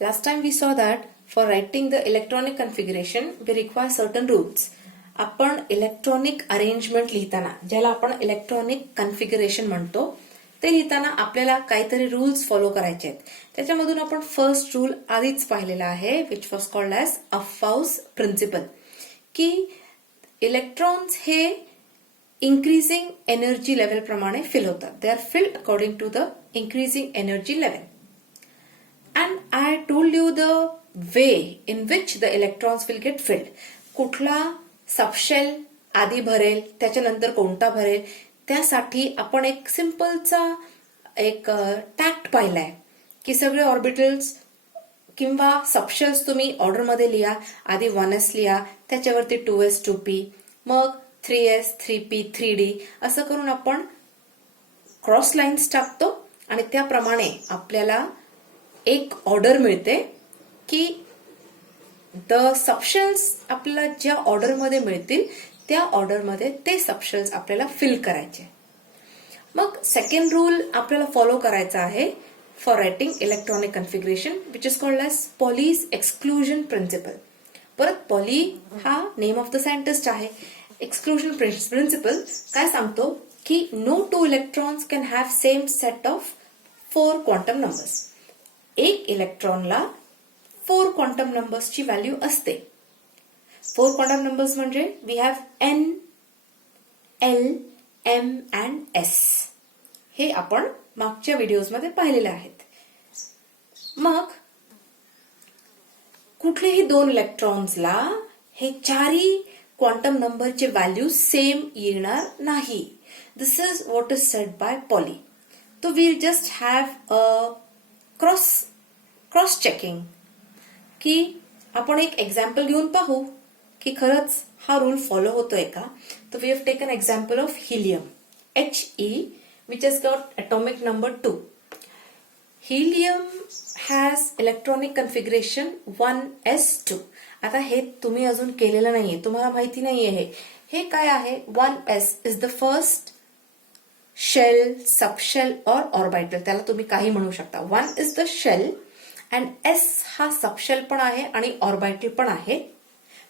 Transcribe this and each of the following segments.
Last time we saw that for writing the electronic configuration, we require certain rules. आपण electronic arrangement लिहिताना, ज्याला आपण electronic configuration म्हणतो, ते लिहिताना आपल्याला काहीतरी रूल्स फॉलो करायचे आहेत. त्याच्यामधून आपण फर्स्ट रूल आधीच पाहिलेला आहे, which was called as Aufbau principle, की इलेक्ट्रॉन्स हे इन्क्रीजिंग एनर्जी लेवल प्रमाणे फिल होतात. They are filled according to the increasing energy level. And I told you the way in which the electrons will get filled. कुठला subshell आधी भरेल, त्याच्यानंतर कोणता भरेल, त्यासाठी आपण एक सिंपलचा एक टॅक्ट पाहिलाय की सगळे ऑर्बिटल्स किंवा सबशेल्स तुम्ही ऑर्डरमध्ये लिहा. आधी 1s लिहा, त्याच्यावरती 2s 2p, मग 3s 3p 3d, असं करून आपण क्रॉस लाईन्स टाकतो आणि त्याप्रमाणे आपल्याला एक ऑर्डर मिळते की द सबशेल्स आपल्याला ज्या ऑर्डरमध्ये मिळतील त्या ऑर्डरमध्ये ते सबशेल्स आपल्याला फिल करायचे. मग सेकंड रूल आपल्याला फॉलो करायचा आहे for writing electronic configuration, which is called as Pauli's exclusion principle. परत पॉली हा नेम ऑफ द सायंटिस्ट आहे. एक्सक्लुजन प्रिन्सिपल काय सांगतो की no two electrons can have same set of 4 quantum numbers. एक इलेक्ट्रॉनला 4 क्वांटम नंबर्सची व्हॅल्यू असते. 4 क्वांटम नंबर्स म्हणजे we have N, L, M and S. हे आपण मागच्या व्हिडिओजमध्ये पाहिलेले आहेत. मग कुठलेही 2 इलेक्ट्रॉन्सला हे चारही क्वांटम नंबरचे व्हॅल्यू सेम येणार नाही. This is what is said by Pauli. तो we just have a cross checking, की आपण एक एक्झाम्पल घेऊन पाहू की खरंच हा रूल फॉलो होतोय का. तर we have taken example of helium He, which has got atomic number 2. Helium has electronic configuration 1s2. आता हे तुम्ही अजून केलेलं नाहीये, तुम्हाला माहिती नाहीये हे काय आहे. 1s is the first shell, subshell और ऑर्बिटल, त्याला तुम्ही काही म्हणू शकता. 1 is the shell and S हा सबशेल पण आहे आणि ऑर्बिटल पण आहे,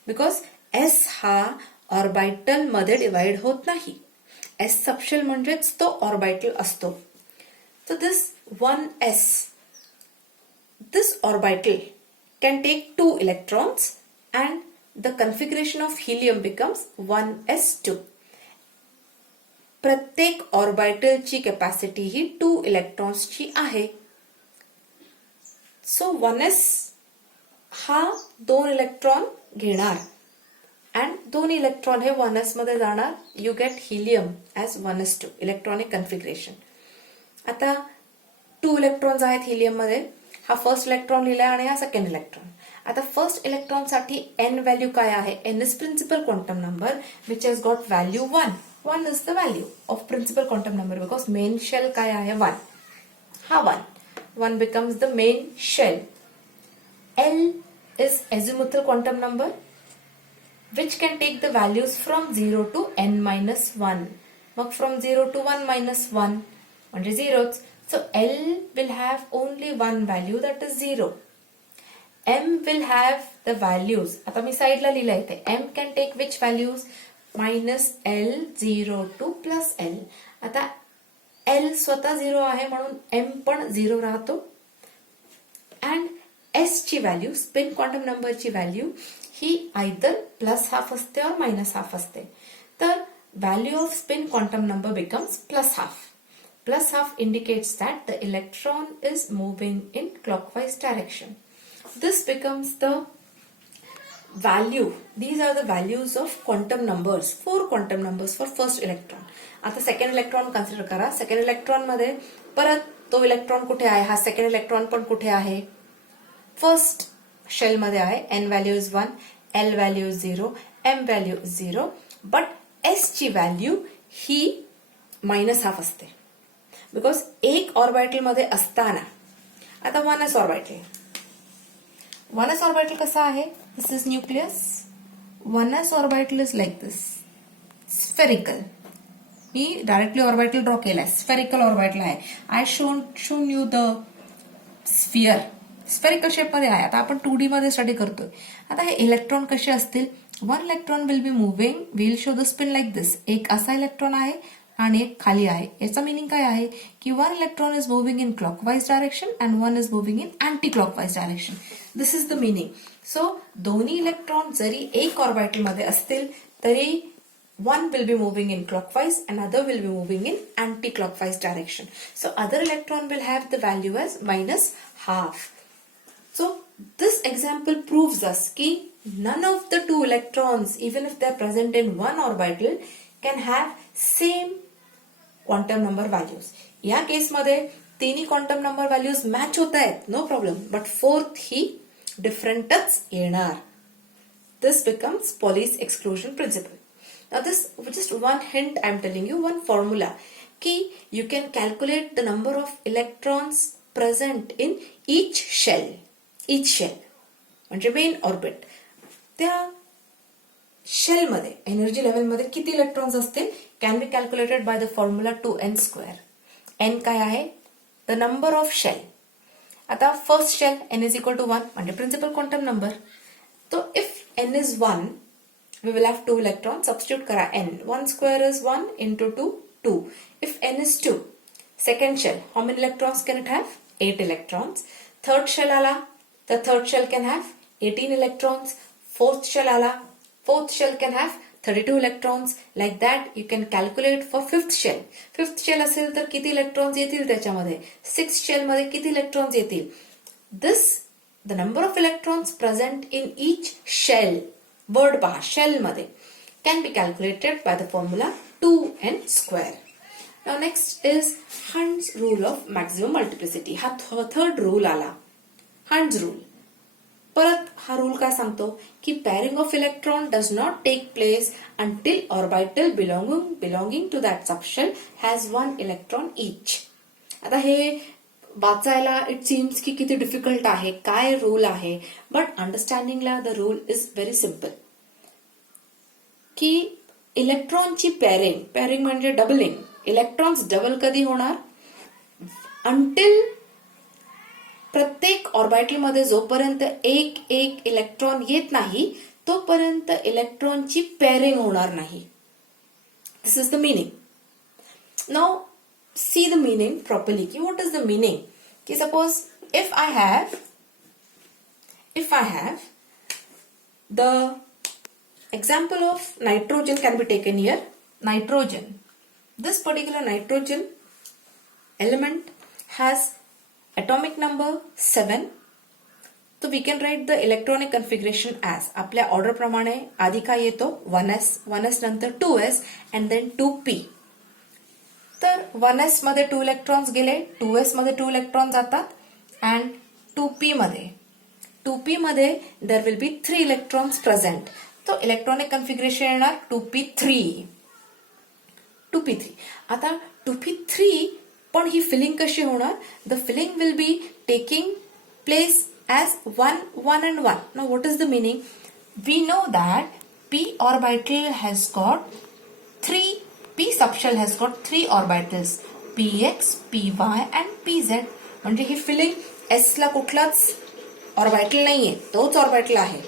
बिकॉज S हा ऑर्बिटल मध्ये डिवाइड होत नाही. S सबशेल म्हणजेच तो ऑर्बिटल असतो. So this 1s, this orbital can take 2 electrons and the configuration of helium becomes 1s2. प्रत्येक ऑर्बिटलची कॅपॅसिटी ही 2 इलेक्ट्रॉन्सची आहे. सो 1s हा 2 इलेक्ट्रॉन घेणार अँड 2 इलेक्ट्रॉन हे 1s मध्ये जाणार. You get helium as 1s2 electronic configuration. आता 2 इलेक्ट्रॉन्स आहेत हिलियम मध्ये. हा फर्स्ट इलेक्ट्रॉन लिहिलाय आणि हा सेकंड इलेक्ट्रॉन. आता फर्स्ट इलेक्ट्रॉन साठी n व्हॅल्यू काय आहे. n is principal quantum number which has got value 1. 1 is the value of principal quantum number because main shell काय आहे 1. हा 1 becomes the main shell. L is azimuthal quantum number which can take the values from 0 to n minus 1. मग from 0 to 1 minus 1 म्हणजे 0. So L will have only one value, that is 0. M will have the values. आता मी साइडला लिहिलंय इथे. M can take which values? Minus L 0 to plus L. आता L स्वतः 0 आहे म्हणून M पण 0 राहतो. अँड S ची व्हॅल्यू, स्पिन क्वांटम नंबरची व्हॅल्यू ही आयदर प्लस हाफ असते और मायनस हाफ असते. तर value off spin quantum number becomes plus half. Plus half indicates that the electron is moving in clockwise direction. This becomes the value. These are the values of quantum numbers. 4 quantum numbers for first electron. आता second electron consider करा. Second electron मध्ये परत तो electron कुठे आहे, हा second electron पण कुठे आहे, फर्स्ट शेल मध्ये आहे. n value is 1, L value is 0, M value is 0, but S ची व्हॅल्यू ही मायनस हाफ असते. बिकॉज एक ऑर्बिटल मध्ये असताना, आता 1s ऑर्बिटल. 1s ऑर्बिटल कसा आहे, this is nucleus. 1s orbital is like this, spherical. मी डायरेक्टली ऑर्बिटल ड्रॉ केलाय, स्फेरिकल ऑर्बिटल आहे. I shown you the sphere. Spherical शेपमध्ये आहे. आता आपण 2D मध्ये स्टडी करतोय. आता हे इलेक्ट्रॉन कसे असतील, one electron will be moving, will show the spin like this. एक असा इलेक्ट्रॉन आहे आणि एक खाली आहे. याचा मिनिंग काय आहे की one electron is moving in clockwise direction and one is moving in anti clockwise direction. This is the meaning. So दोन्ही इलेक्ट्रॉन जरी एक ऑर्बिटल मध्ये असतील तरी one will be moving in clockwise and other will be moving in anti-clockwise direction. So other electron will have the value as minus half. So this example proves us कि none of the two electrons, even if they are present in one orbital, can have same quantum number values. या केस मध्ये तिन्ही quantum number values match होत आहेत, no problem, but fourth ही डिफरंटच येणार. This becomes Pauli's exclusion principle. Now this just one hint I am telling you, one formula कि you can calculate the number of electrons present in each shell म्हणजे main orbit. त्या shell मध्ये energy level मध्ये किती electrons असतील can be calculated by the formula 2n². n काय आहे, the number of shell. आता first shell n is equal to 1 म्हणजे प्रिन्सिपल क्वांटम नंबर. तो if n is 1 we will have 2 electrons. Substitute kara n. 1 square is 1 into 2, 2. If n is 2, second shell, how many electrons can it have? 8 electrons. Third shell ala, the third shell can have 18 electrons. Fourth shell ala, fourth shell can have 32 electrons. Like that you can calculate for fifth shell. Fifth shell असेल तर किती electrons येतील त्याच्यामध्ये? Sixth shell मध्ये किती electrons येतील? This, the number of electrons present in each shell, word पहा shell मध्ये, can be calculated by the formula 2n². Now next is Hund's rule of maximum multiplicity. हा थर्ड रूल आला, Hund's rule. परत हा rule काय सांगतो की pairing of electron does not take place until orbital belonging to that subshell has 1 electron each. आता हे वाचायला इट सीम्स की किती डिफिकल्ट आहे, काय रूल आहे, बट अंडरस्टँडिंगला the rule is very simple. की इलेक्ट्रॉनची पॅरिंग म्हणजे डबलिंग. इलेक्ट्रॉन्स डबल कधी होणार, अंटिल प्रत्येक ऑर्बिटल मध्ये जोपर्यंत एक एक इलेक्ट्रॉन येत नाही तोपर्यंत इलेक्ट्रॉनची पॅरिंग होणार नाही. This is the meaning. Now see the meaning properly. What is the meaning? Okay, suppose if I have the example of nitrogen can be taken here. Nitrogen. This particular nitrogen element has atomic number 7. So we can write the electronic configuration as आपल्या order प्रमाणे आधी काय येतो 1s नंतर 2s and then 2p. तर 1s मध्ये 2 electrons गेले, 2s मध्ये 2 इलेक्ट्रॉन जातात अँड 2p मध्ये there will be 3 electrons present. तो इलेक्ट्रॉनिक कन्फिगरेशन येणार 2p3. आता 2p3 पण ही फिलिंग कशी होणार, the filling will be taking place as 1, 1 and 1. Now what is the meaning? We know that p orbital has got 3, p subshell has got 3 orbitals, px, py and pz. म्हणजे ही feeling s ला कुठलाच orbital नाहीये, तोच orbital आहे.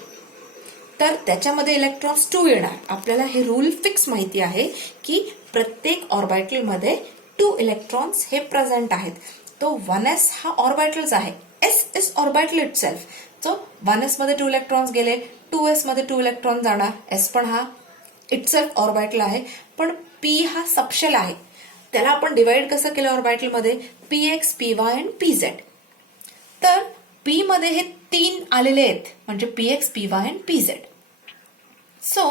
तर त्याच्यामध्ये electrons 2 येणार. आपल्याला हे रूल फिक्स माहिती आहे की प्रत्येक ऑर्बिटल मध्ये 2 इलेक्ट्रॉन्स हे प्रेझेंट आहेत. तो 1s हा ऑर्बिटल्स आहे, s is orbital itself. So 1s मध्ये 2 इलेक्ट्रॉन्स गेले, 2s मध्ये 2 इलेक्ट्रॉन जाणार. s पण हा इटसेल्फ ऑर्बिटल आहे, पण p हा सबशेल आहे. त्याला आपण डिवाइड कसं केलं ऑर्बिटल मध्ये, px, py आणि pz. तर p मध्ये हे 3 आलेले आहेत म्हणजे px, py आणि pz. So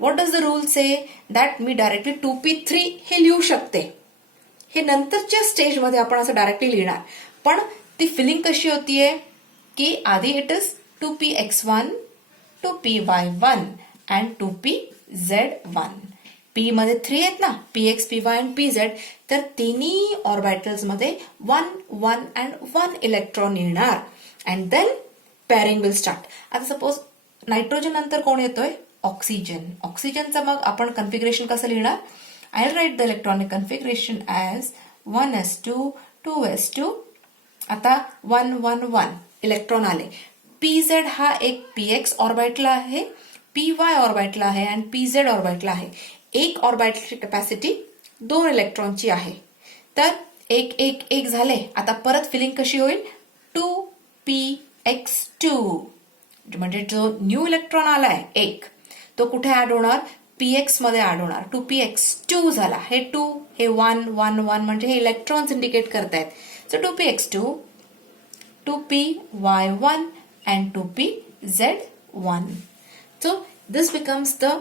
what does the rule say, that me directly 2p3 हे लिहू शकते. हे नंतरच्या स्टेजमध्ये आपण असं डायरेक्टली लिहिणार, पण ती फिलिंग कशी होतीये की आधी it is 2px1, 2py1 and 2pz1. p मध्ये 3 आहेत ना, px, py आणि pz. तर तिन्ही ऑर्बिटल्स मध्ये 1, 1 अँड 1 इलेक्ट्रॉन येणार अँड देन पॅरिंग विल स्टार्ट. आता सपोज नायट्रोजन नंतर कोण येतोय, ऑक्सिजन. ऑक्सिजनचं मग आपण कन्फिगरेशन कसं लिहिणार, I will write the electronic configuration as 1s2, 2s2. आता 1, 1, 1 इलेक्ट्रॉन आले. PZ हा एक PX ऑर्बिटला आहे, PY ऑर्बिटला आहे आणि PZ ऑर्बिटला आहे. एक ऑर्बिटलची कॅपॅसिटी 2 इलेक्ट्रॉनची आहे. तर एक एक एक झाले. आता परत फिलिंग कशी होईल? 2px2 म्हणजे जो न्यू इलेक्ट्रॉन आलाय एक, तो कुठे ऍड होणार? px मध्ये ऍड होणार. 2px2 झाला. हे 2 हे 1 1 1 म्हणजे हे इलेक्ट्रॉन्स इंडिकेट करतायत. So 2px2, 2py1 and 2pz1. So this becomes the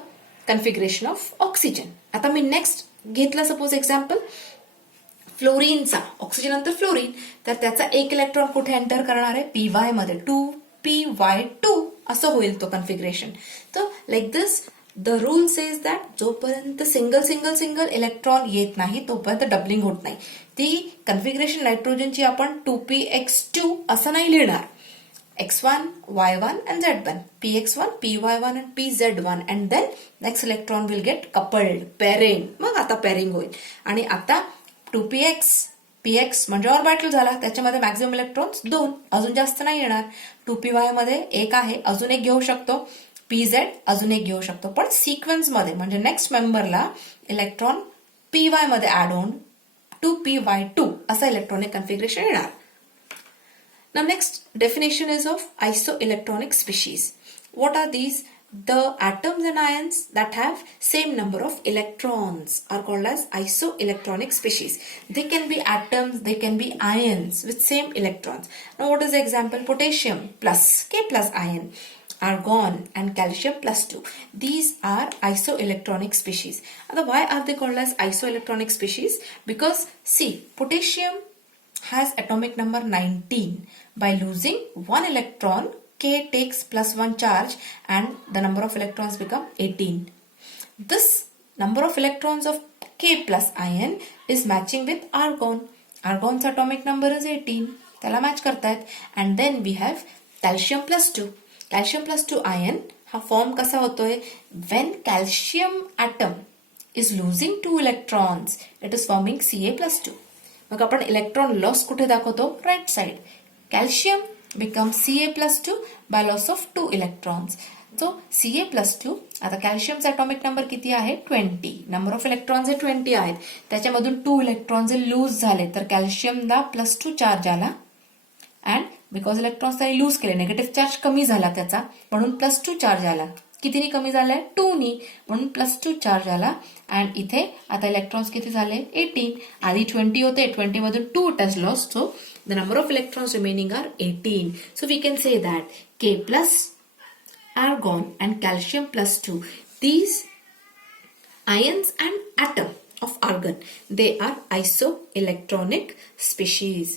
configuration of oxygen. आता मी नेक्स्ट घेतला सपोज एक्झाम्पल फ्लोरीनचा. ऑक्सिजन नंतर फ्लोरीन, तर त्याचा एक इलेक्ट्रॉन कुठे एंटर करणार आहे? py मध्ये. 2py2 असं होईल तो कन्फिगरेशन. तर like this the rule says that जोपर्यंत सिंगल सिंगल सिंगल इलेक्ट्रॉन येत नाही तोपर्यंत डबलिंग होत नाही. ती कन्फिगरेशन नायट्रोजनची आपण 2px2 असं नाही लिहिणार. x1, y1 and z1, px1, py1 and pz1 and then next electron will get coupled, pairing. मग आता pairing होईल. आणि आता 2px म्हणजे ऑर्बिटल झाला, त्याच्यामध्ये मॅक्झिमम इलेक्ट्रॉन्स 2, अजून जास्त नाही येणार. 2py मध्ये एक आहे, अजून एक घेऊ शकतो. pz अजून एक घेऊ शकतो. पण सिक्वेन्स मध्ये म्हणजे नेक्स्ट मेंबरला इलेक्ट्रॉन py मध्ये ऍड होऊन 2py2 असं इलेक्ट्रॉनिक कन्फिगरेशन येणार. Now next definition is of isoelectronic species. What are these? The atoms and ions that have same number of electrons are called as isoelectronic species. They can be atoms, they can be ions with same electrons. Now what is the example? Potassium plus K plus ion, argon and calcium plus 2. These are isoelectronic species. And why are they called as isoelectronic species? Because see, potassium has atomic number 19. By losing one electron, K takes plus 1 charge and the number of electrons become 18. This number of electrons of K plus ion is matching with argon. Argon's atomic number is 18. त्याला match करतायत. And then we have calcium plus 2. Calcium plus 2 ion हा form कसा होतोय? When calcium atom is losing 2 electrons, it is forming Ca plus 2. मग आपण electron loss कुठे दाखवतो? Right side. Calcium become Ca plus 2 by loss of 2 electrons. So Ca plus 2. आता कॅल्शियमचा atomic number किती आहे? 20. नंबर ऑफ इलेक्ट्रॉन्स हे 20 आहेत. त्याच्यामधून 2 इलेक्ट्रॉन्स हे लूज झाले तर कॅल्शियमला +2 चार्ज आला. अँड बिकॉज इलेक्ट्रॉन्स त्याने लूज केले, निगेटिव्ह चार्ज कमी झाला त्याचा, म्हणून +2 चार्ज आला. कितीनी कमी झालाय? 2 नी, म्हणून +2 चार्ज आला. अँड इथे आता इलेक्ट्रॉन्स किती झाले? 18. आधी 20 होते, 20 मधून 2 it has lost, so the number of electrons remaining are 18. So we can say that K plus argon and calcium plus 2, these ions and atom of argon, they are isoelectronic species.